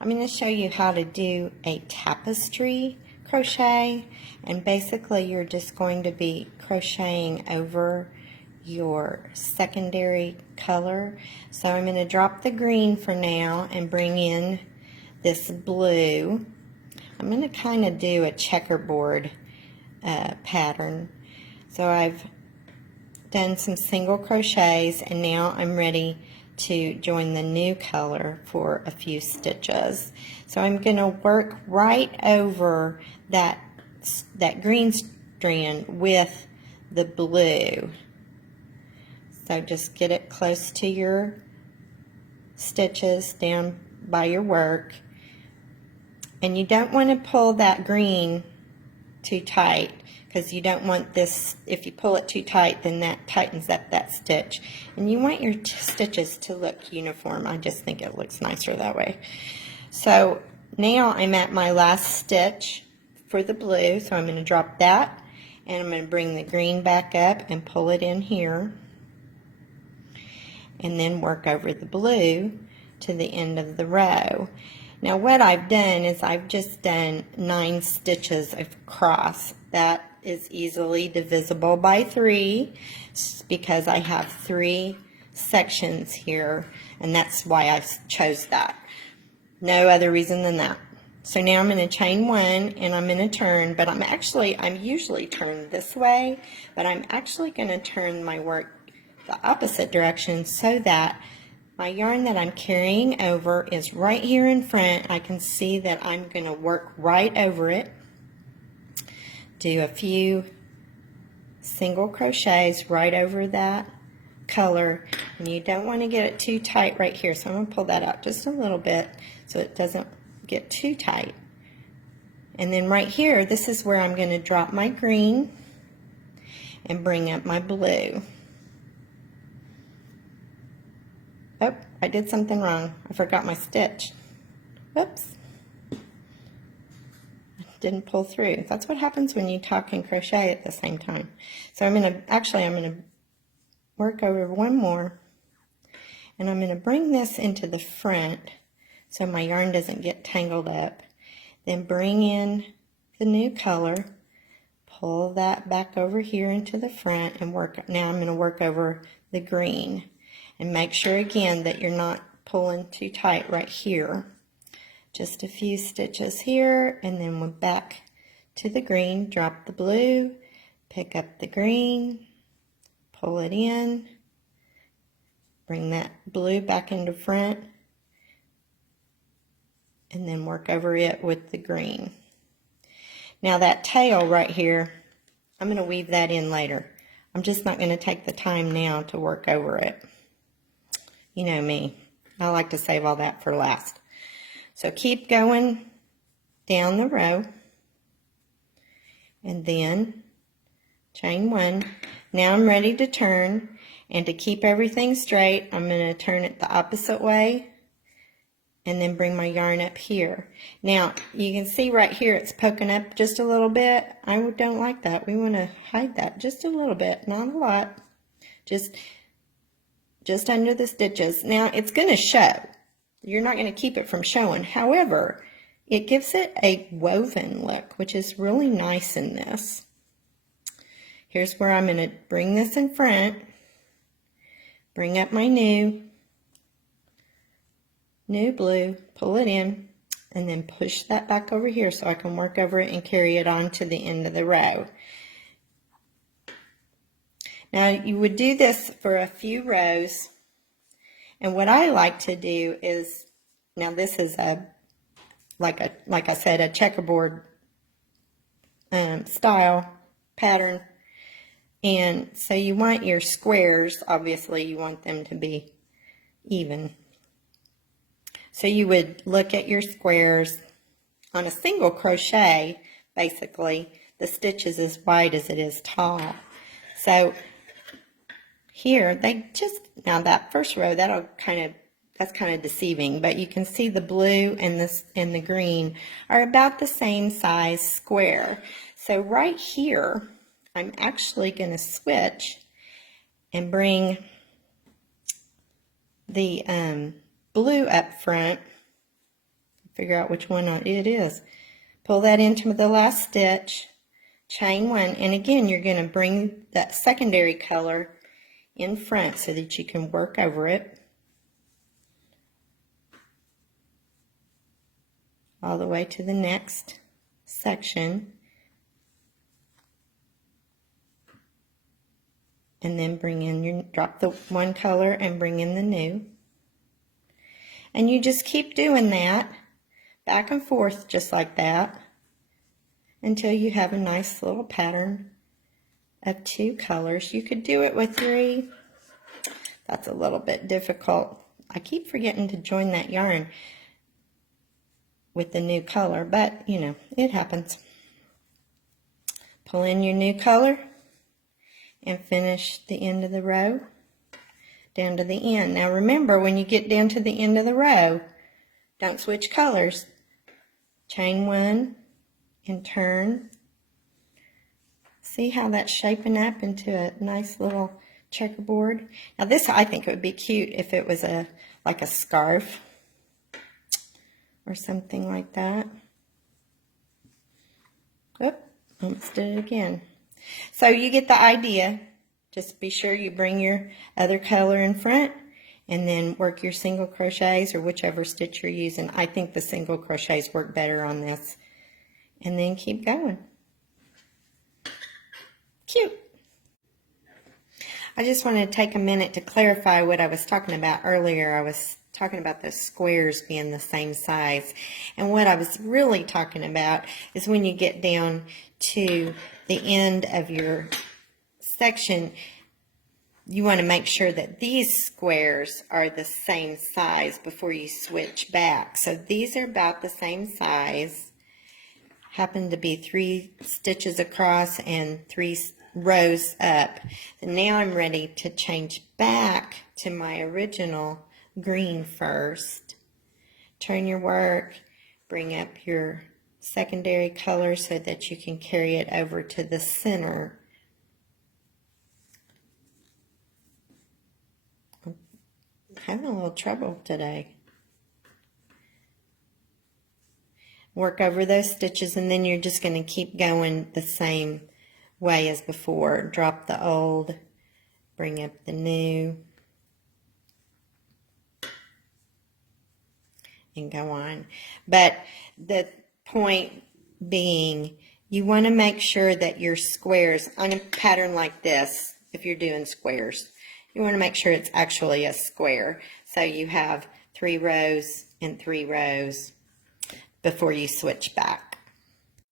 I'm going to show you how to do a tapestry crochet, and basically you're just going to be crocheting over your secondary color. So I'm going to drop the green for now and bring in this blue. I'm going to kind of do a checkerboard pattern. So I've done some single crochets and now I'm ready to join the new color for a few stitches. So I'm going to work right over that green strand with the blue. So just get it close to your stitches down by your work. And you don't want to pull that green too tight, because you don't want this, if you pull it too tight, then that tightens up that stitch. And you want your stitches to look uniform. I just think it looks nicer that way. So now I'm at my last stitch for the blue, so I'm going to drop that, and I'm going to bring the green back up and pull it in here, and then work over the blue to the end of the row. Now what I've done is I've just done 9 stitches across. That is easily divisible by 3 because I have 3 sections here, and that's why I chose that. No other reason than that. So now I'm going to chain 1 and I'm going to turn, but I'm usually turned this way, but I'm actually going to turn my work the opposite direction so that my yarn that I'm carrying over is right here in front. I can see that I'm going to work right over it. Do a few single crochets right over that color, and you don't want to get it too tight right here, so I'm going to pull that out just a little bit so it doesn't get too tight. And then right here, this is where I'm going to drop my green and bring up my blue. Oh, I did something wrong. I forgot my stitch. Whoops. Didn't pull through. That's what happens when you talk and crochet at the same time. So I'm going to work over one more, and I'm going to bring this into the front so my yarn doesn't get tangled up. Then bring in the new color, pull that back over here into the front, and work. Now I'm going to work over the green. And make sure again that you're not pulling too tight right here. Just a few stitches here, and then we're back to the green. Drop the blue, pick up the green, pull it in, bring that blue back into front, and then work over it with the green. Now that tail right here, I'm going to weave that in later. I'm just not going to take the time now to work over it. You know me, I like to save all that for last. So keep going down the row, and then chain 1. Now I'm ready to turn, and to keep everything straight, I'm going to turn it the opposite way and then bring my yarn up here. Now you can see right here it's poking up just a little bit. I don't like that. We want to hide that just a little bit, not a lot. Just under the stitches. Now it's going to show. You're not going to keep it from showing. However, it gives it a woven look, which is really nice in this. Here's where I'm going to bring this in front, bring up my new blue, pull it in, and then push that back over here so I can work over it and carry it on to the end of the row. Now you would do this for a few rows, and what I like to do is, now this is like I said, a checkerboard style pattern, and so you want your squares, obviously you want them to be even. So you would look at your squares on a single crochet. Basically the stitch is as wide as it is tall. So here, now that first row, that's kind of deceiving, but you can see the blue and the green are about the same size square. So right here, I'm actually going to switch and bring the blue up front, figure out which one it is. Pull that into the last stitch, chain one, and again you're going to bring that secondary color in front so that you can work over it all the way to the next section, and then bring in your, drop the one color and bring in the new, and you just keep doing that back and forth just like that until you have a nice little pattern of 2 colors. You could do it with 3. That's a little bit difficult. I keep forgetting to join that yarn with the new color, but you know, it happens. Pull in your new color and finish the end of the row down to the end. Now remember, when you get down to the end of the row, don't switch colors. Chain one and turn. See how that's shaping up into a nice little checkerboard? Now this, I think it would be cute if it was like a scarf or something like that. Oop, almost did it again. So you get the idea. Just be sure you bring your other color in front and then work your single crochets or whichever stitch you're using. I think the single crochets work better on this. And then keep going. Cute. I just wanted to take a minute to clarify what I was talking about earlier. I was talking about the squares being the same size. And what I was really talking about is when you get down to the end of your section, you want to make sure that these squares are the same size before you switch back. So these are about the same size. Happen to be 3 stitches across and 3 rows up. And now I'm ready to change back to my original green first. Turn your work, bring up your secondary color so that you can carry it over to the center. I'm having a little trouble today. Work over those stitches, and then you're just going to keep going the same way as before. Drop the old, bring up the new, and go on. But the point being, you want to make sure that your squares on a pattern like this, if you're doing squares, you want to make sure it's actually a square. So you have 3 rows and 3 rows before you switch back.